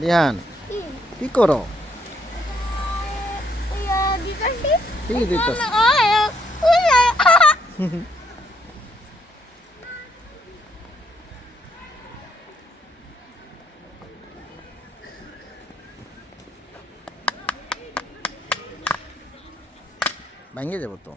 লিয়ান কি করো? কি দিতেছ? ভাঙে যাবো তো।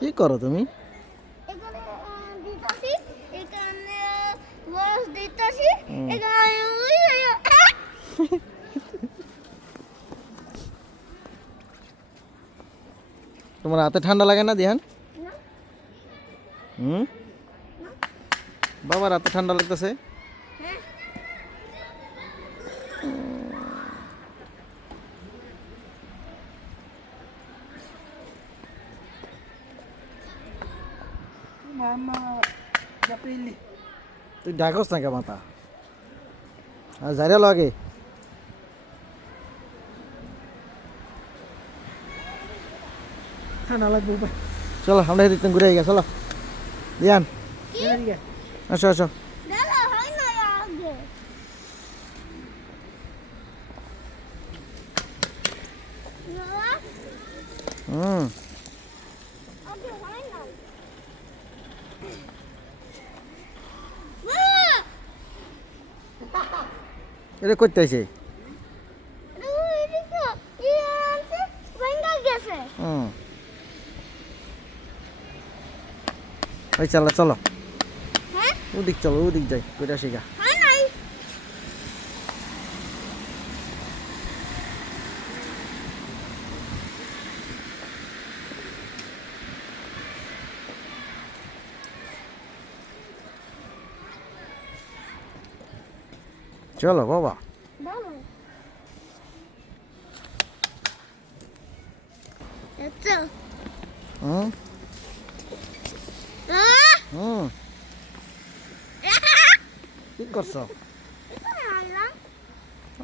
কি করো তুমি? তোমার হাতে ঠান্ডা লাগে না দিহান? বাবার হাতে ঠান্ডা লাগতেছে। তুই ডাকস না কে মাথা আর যাইরা লাগে। চলো আমরা এদিকে ঘুরে গিয়ে চলো দিয়ান আসো আসো। এটা করতে আছে। ওই চলো চলো ওদিক চলো ওদিক যাই কইটা শিখা। চলো বাবা কি করছো?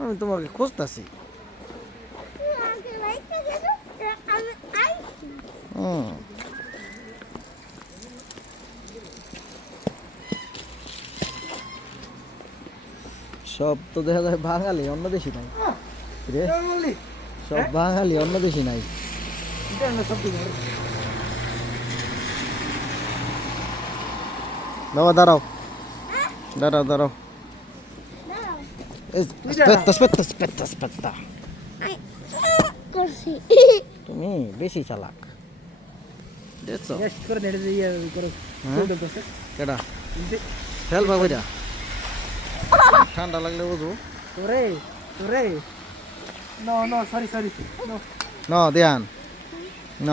আমি তোমাকে খুঁজতেছি। সব তো দেখা যায় বাঙালি, অন্য দেশি নাই রে। সব বাঙালি, অন্য দেশি নাই। বাবা দাঁড়াও দাঁড়াও দাঁড়াও। তুমি বেশি চালাক। ঠান্ডা লাগলে বুঝো ন ধ্যান ন